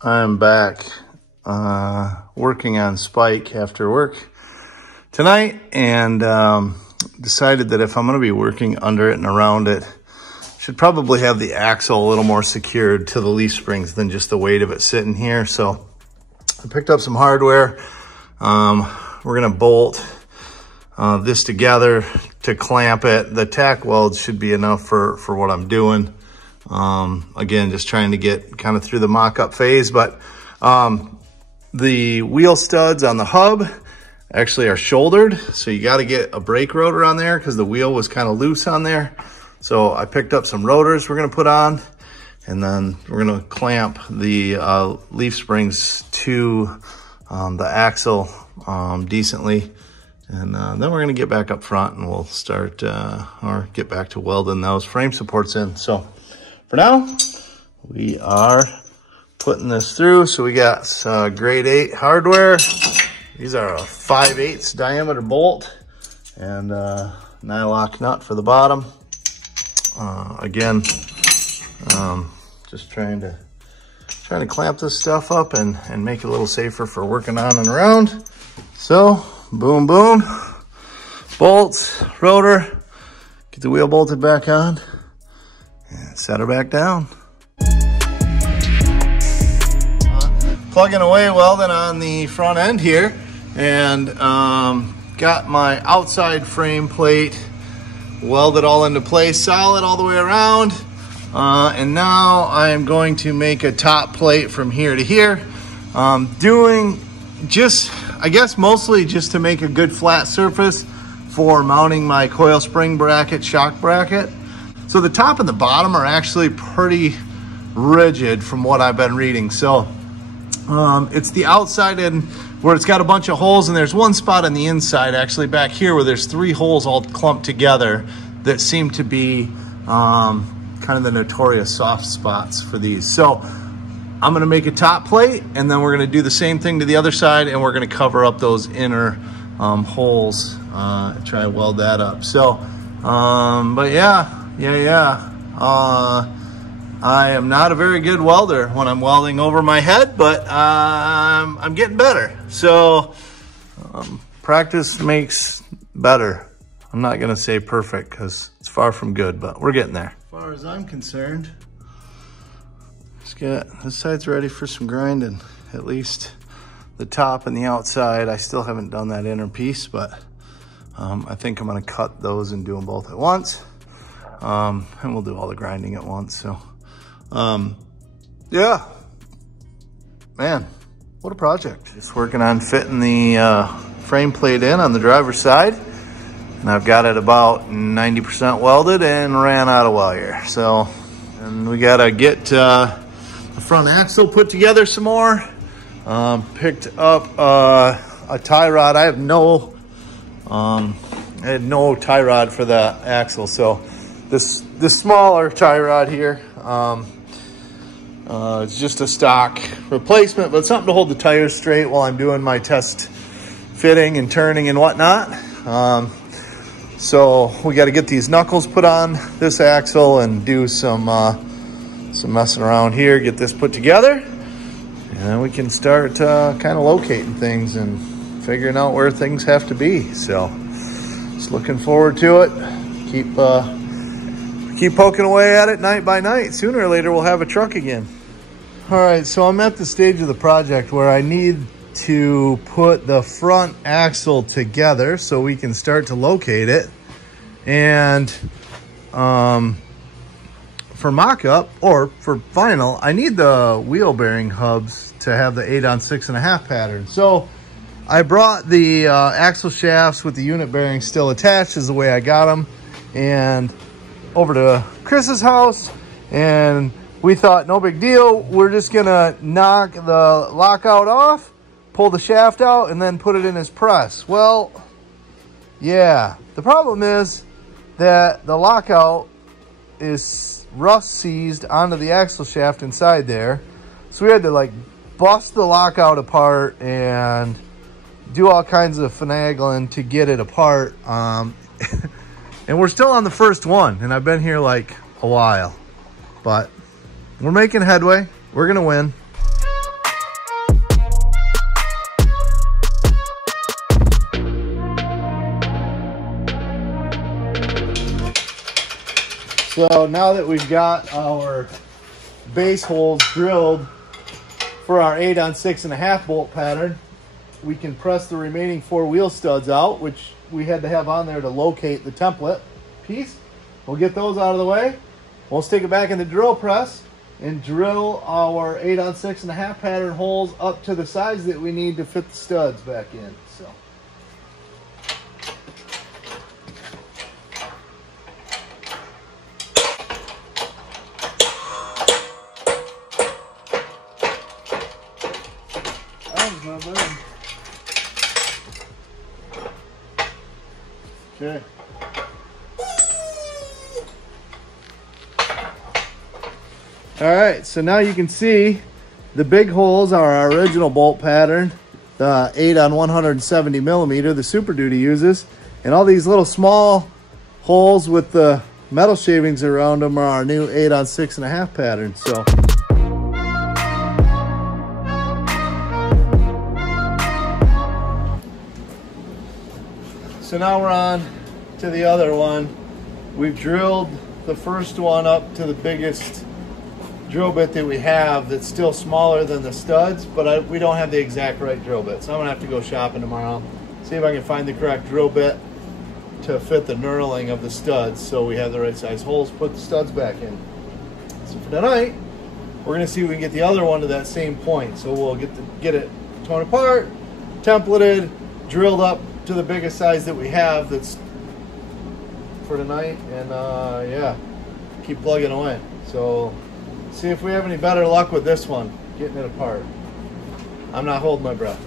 I'm back working on Spike after work tonight, and decided that if I'm going to be working under it and around it, should probably have the axle a little more secured to the leaf springs than just the weight of it sitting here. So I picked up some hardware. We're going to bolt this together to clamp it. The tack welds should be enough for what I'm doing. Again, just trying to get kind of through the mock-up phase, but the wheel studs on the hub actually are shouldered, so you got to get a brake rotor on there because the wheel was kind of loose on there. So I picked up some rotors we're going to put on, and then we're going to clamp the leaf springs to the axle decently, and then we're going to get back up front and we'll start or get back to welding those frame supports in. So for now, we are putting this through. So we got grade 8 hardware. These are a 5/8 diameter bolt and nylock nut for the bottom. Again, just trying to clamp this stuff up and make it a little safer for working on and around. So boom, boom, bolts, rotor, get the wheel bolted back on. And set her back down. Plugging away, welding on the front end here, and got my outside frame plate welded all into place, solid all the way around. And now I am going to make a top plate from here to here. Doing just, I guess mostly just to make a good flat surface for mounting my coil spring bracket, shock bracket. So the top and the bottom are actually pretty rigid from what I've been reading. So it's the outside end where it's got a bunch of holes, and there's one spot on the inside actually back here where there's 3 holes all clumped together that seem to be kind of the notorious soft spots for these. So I'm gonna make a top plate, and then we're gonna do the same thing to the other side, and we're gonna cover up those inner holes, try to weld that up. So, but yeah. I am not a very good welder when I'm welding over my head, but I'm getting better. So practice makes better. I'm not gonna say perfect because it's far from good, but we're getting there. As far as I'm concerned, this side's ready for some grinding. At least the top and the outside. I still haven't done that inner piece, but I think I'm gonna cut those and do them both at once. And we'll do all the grinding at once. So, yeah, man, what a project. Just working on fitting the frame plate in on the driver's side. And I've got it about 90% welded and ran out of wire. So, and we gotta get the front axle put together some more. Picked up a tie rod. I had no tie rod for the axle. So this smaller tie rod here, it's just a stock replacement, but something to hold the tires straight while I'm doing my test fitting and turning and whatnot. So we got to get these knuckles put on this axle and do some messing around here, get this put together, and then we can start kind of locating things and figuring out where things have to be. So just looking forward to it. Keep poking away at it night by night. Sooner or later, we'll have a truck again. All right, so I'm at the stage of the project where I need to put the front axle together so we can start to locate it. And for mock-up or for final, I need the wheel bearing hubs to have the 8 on 6.5 pattern. So I brought the axle shafts with the unit bearings still attached, is the way I got them, and over to Chris's house, and we thought no big deal. We're just gonna knock the lockout off, pull the shaft out, and then put it in his press. Well, yeah, the problem is that the lockout is rust seized onto the axle shaft inside there. So we had to like bust the lockout apart and do all kinds of finagling to get it apart. And we're still on the first one, and I've been here like a while, but we're making headway. We're gonna win. So now that we've got our base holes drilled for our 8 on 6.5 bolt pattern, we can press the remaining 4 wheel studs out, which we had to have on there to locate the template piece. We'll get those out of the way. We'll stick it back in the drill press and drill our 8 on 6.5 pattern holes up to the size that we need to fit the studs back in. So. Okay. All right, so now you can see the big holes are our original bolt pattern, the 8 on 170 millimeter, the Super Duty uses, and all these little small holes with the metal shavings around them are our new 8 on 6.5 pattern. So now we're on to the other one. We've drilled the first one up to the biggest drill bit that we have that's still smaller than the studs, but we don't have the exact right drill bit. So I'm gonna have to go shopping tomorrow, see if I can find the correct drill bit to fit the knurling of the studs so we have the right size holes, put the studs back in. So for tonight, we're gonna see if we can get the other one to that same point. So we'll get it torn apart, templated, drilled up to the biggest size that we have that's for tonight, and yeah, keep plugging away. So see if we have any better luck with this one, getting it apart. I'm not holding my breath.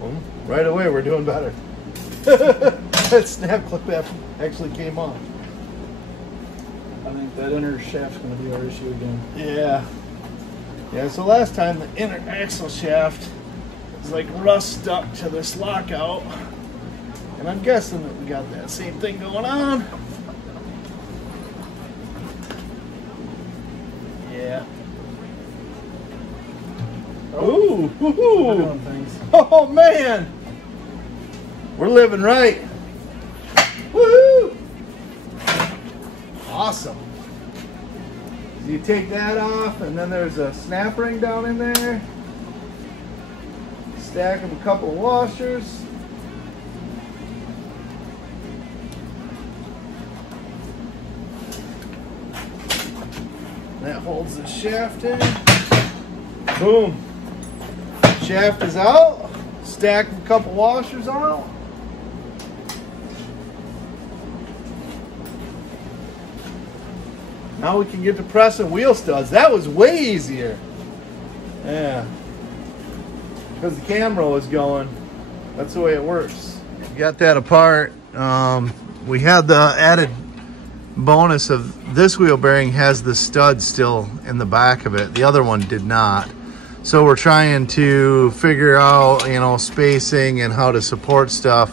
Boom. Right away, we're doing better. That snap clip actually came off. I think that inner shaft's going to be our issue again. Yeah. Yeah, so last time the inner axle shaft was like rust stuck to this lockout. And I'm guessing that we got that same thing going on. Yeah. Ooh, ooh. Oh man, we're living right. Woohoo! Awesome. So you take that off, and then there's a snap ring down in there. Stack of a couple of washers. That holds the shaft in. Boom. Shaft is out. Stack a couple washers out. Now we can get to pressing wheel studs. That was way easier. Yeah. Because the camera was going. That's the way it works. Got that apart. We had the added bonus of this wheel bearing has the stud still in the back of it. The other one did not. So we're trying to figure out, you know, spacing and how to support stuff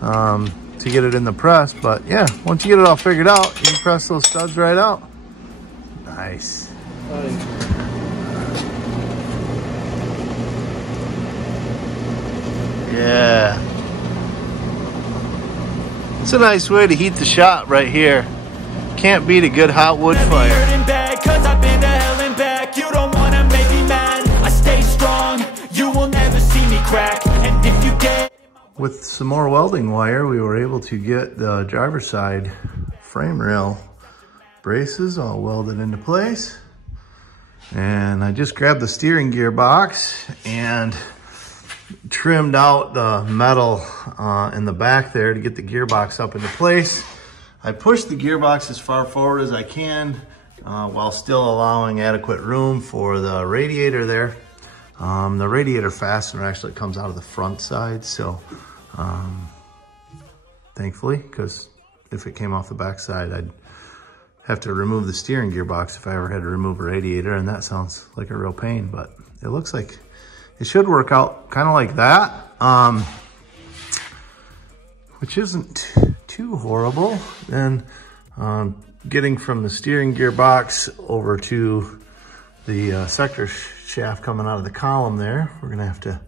to get it in the press. But yeah, once you get it all figured out, you can press those studs right out. Nice. Yeah. It's a nice way to heat the shop right here. Can't beat a good hot wood fire. With some more welding wire, we were able to get the driver's side frame rail braces all welded into place. And I just grabbed the steering gear box and trimmed out the metal in the back there to get the gearbox up into place. I pushed the gearbox as far forward as I can while still allowing adequate room for the radiator there. The radiator fastener actually comes out of the front side, so thankfully, because if it came off the back side, I'd have to remove the steering gearbox if I ever had to remove a radiator, and that sounds like a real pain, but it looks like it should work out kind of like that, which isn't too horrible. Then getting from the steering gearbox over to the sector shaft coming out of the column there, we're gonna have to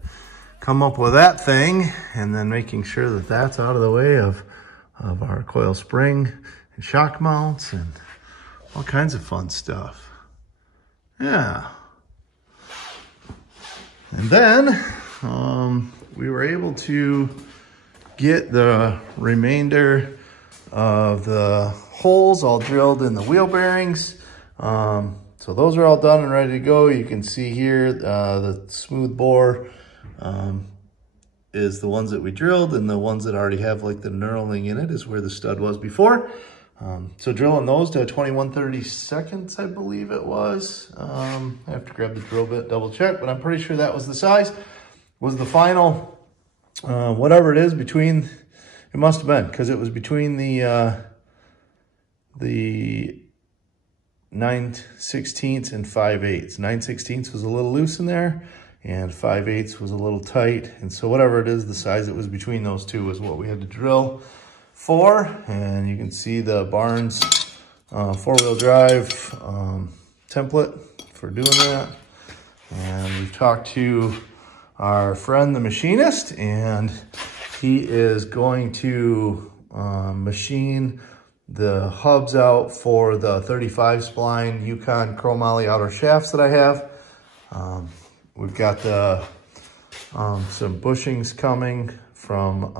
come up with that thing, and then making sure that that's out of the way of of our coil spring and shock mounts and all kinds of fun stuff. Yeah. And then we were able to get the remainder of the holes all drilled in the wheel bearings. So those are all done and ready to go. You can see here the smooth bore is the ones that we drilled, and the ones that already have like the knurling in it is where the stud was before. So drilling those to 21/32, I believe it was. I have to grab the drill bit, double check, but I'm pretty sure that was the size. Was the final, whatever it is between, it must have been, because it was between the 9/16 and 5/8. 9/16 was a little loose in there, and 5/8 was a little tight. And so whatever it is, the size that was between those two is what we had to drill for. And you can see the Barnes four-wheel drive template for doing that. And we've talked to our friend, the machinist, and he is going to machine the hubs out for the 35 spline Yukon chromoly outer shafts that I have. We've got the some bushings coming from,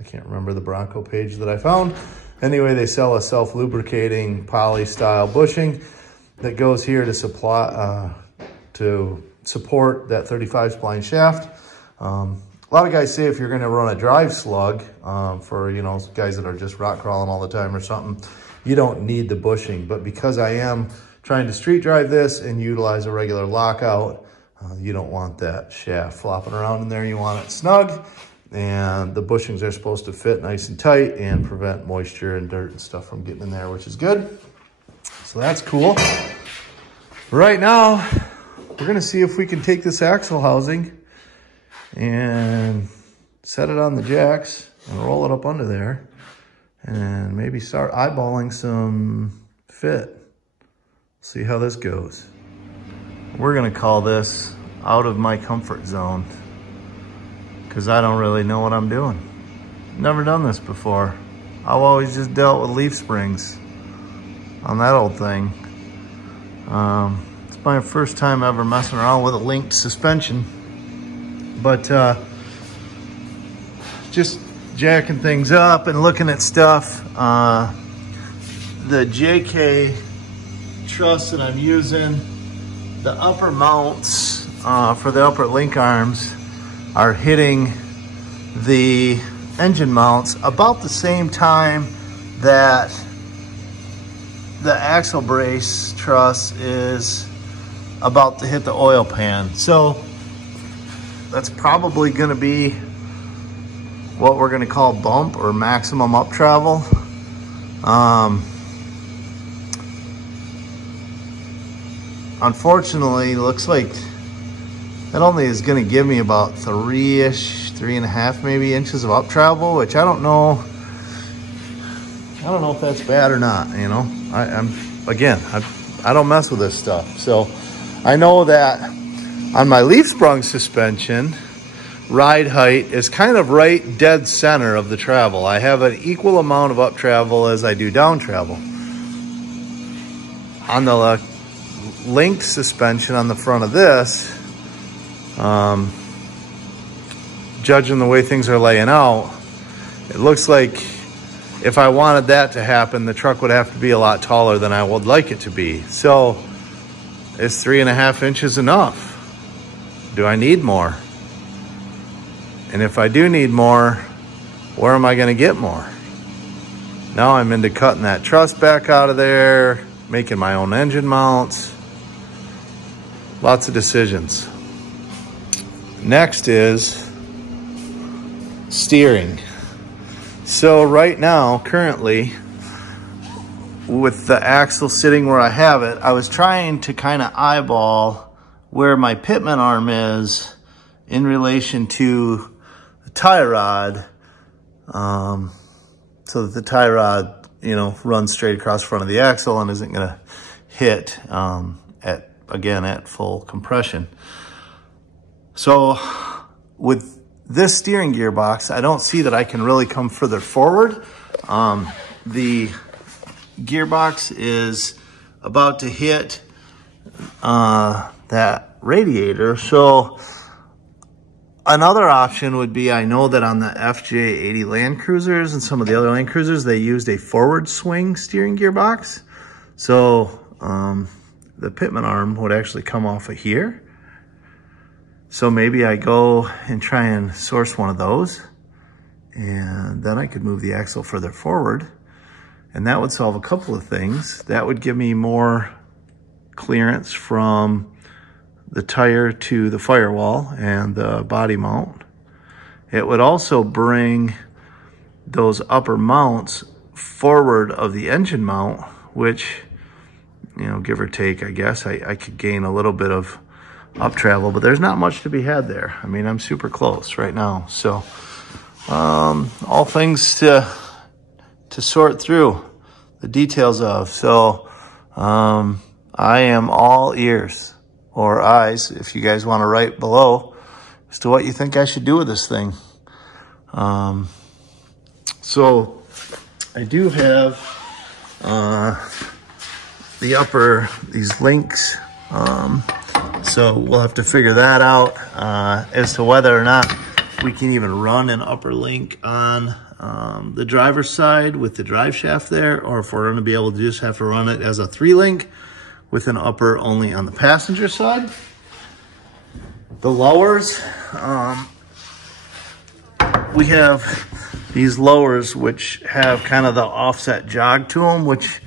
I can't remember the Bronco page that I found. Anyway, they sell a self-lubricating poly style bushing that goes here to supply, to support that 35 spline shaft. A lot of guys say if you're gonna run a drive slug for, you know, guys that are just rock crawling all the time or something, you don't need the bushing. But because I am trying to street drive this and utilize a regular lockout, you don't want that shaft flopping around in there. You want it snug, and the bushings are supposed to fit nice and tight and prevent moisture and dirt and stuff from getting in there, which is good. So that's cool. Right now, we're gonna see if we can take this axle housing and set it on the jacks and roll it up under there and maybe start eyeballing some fit. See how this goes. We're gonna call this out of my comfort zone because I don't really know what I'm doing. Never done this before. I've always just dealt with leaf springs on that old thing. It's my first time ever messing around with a linked suspension, but just jacking things up and looking at stuff. The JK truss that I'm using, the upper mounts for the upper link arms are hitting the engine mounts about the same time that the axle brace truss is about to hit the oil pan. So that's probably gonna be what we're gonna call bump or maximum up travel. Unfortunately, looks like that only is gonna give me about 3.5 maybe inches of up travel, which I don't know if that's bad or not, you know. I don't mess with this stuff. So I know that on my leaf sprung suspension, ride height is kind of right dead center of the travel. I have an equal amount of up travel as I do down travel. On the linked suspension on the front of this, judging the way things are laying out, it looks like if I wanted that to happen, the truck would have to be a lot taller than I would like it to be. So is 3.5 inches enough? Do I need more? And if I do need more, where am I gonna get more? Now I'm into cutting that truss back out of there, making my own engine mounts. Lots of decisions. Next is steering. So right now, currently, with the axle sitting where I have it, I was trying to kind of eyeball where my pitman arm is in relation to the tie rod, so that the tie rod, you know, runs straight across the front of the axle and isn't gonna hit at full compression. So with this steering gearbox, I don't see that I can really come further forward. The gearbox is about to hit that radiator. So another option would be, I know that on the FJ80 Land Cruisers and some of the other Land Cruisers, they used a forward swing steering gearbox. So the pitman arm would actually come off of here. So maybe I go and try and source one of those, and then I could move the axle further forward, and that would solve a couple of things. That would give me more clearance from the tire to the firewall and the body mount. It would also bring those upper mounts forward of the engine mount, which, you know, give or take, I guess, I could gain a little bit of up travel, but there's not much to be had there. I mean, I'm super close right now. So all things to sort through the details of. So I am all ears, or eyes, if you guys want to write below as to what you think I should do with this thing. So I do have the upper, these links. So we'll have to figure that out as to whether or not we can even run an upper link on the driver's side with the drive shaft there, or if we're going to be able to just have to run it as a 3-link with an upper only on the passenger side. The lowers, we have these lowers which have kind of the offset jog to them, which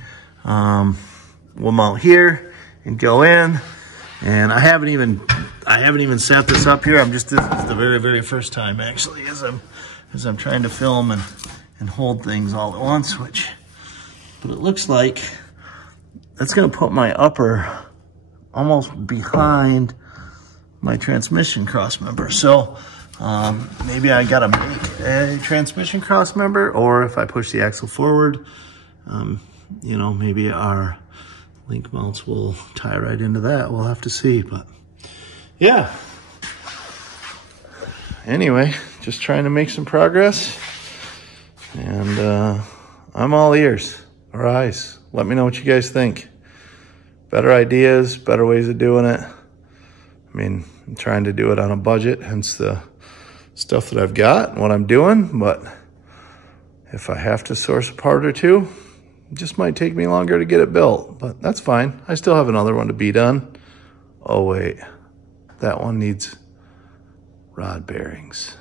will mount here and go in. And I haven't even set this up here. This is the very first time actually, as I'm trying to film and hold things all at once, but it looks like that's gonna put my upper almost behind my transmission cross member. So maybe I gotta make a transmission cross member, or if I push the axle forward, you know, maybe our link mounts will tie right into that. We'll have to see, but yeah. Anyway, just trying to make some progress, and I'm all ears or eyes. Let me know what you guys think. Better ideas, better ways of doing it. I mean, I'm trying to do it on a budget, hence the stuff that I've got and what I'm doing, but if I have to source a part or two, it just might take me longer to get it built, but that's fine. I still have another one to be done. Oh wait, that one needs rod bearings.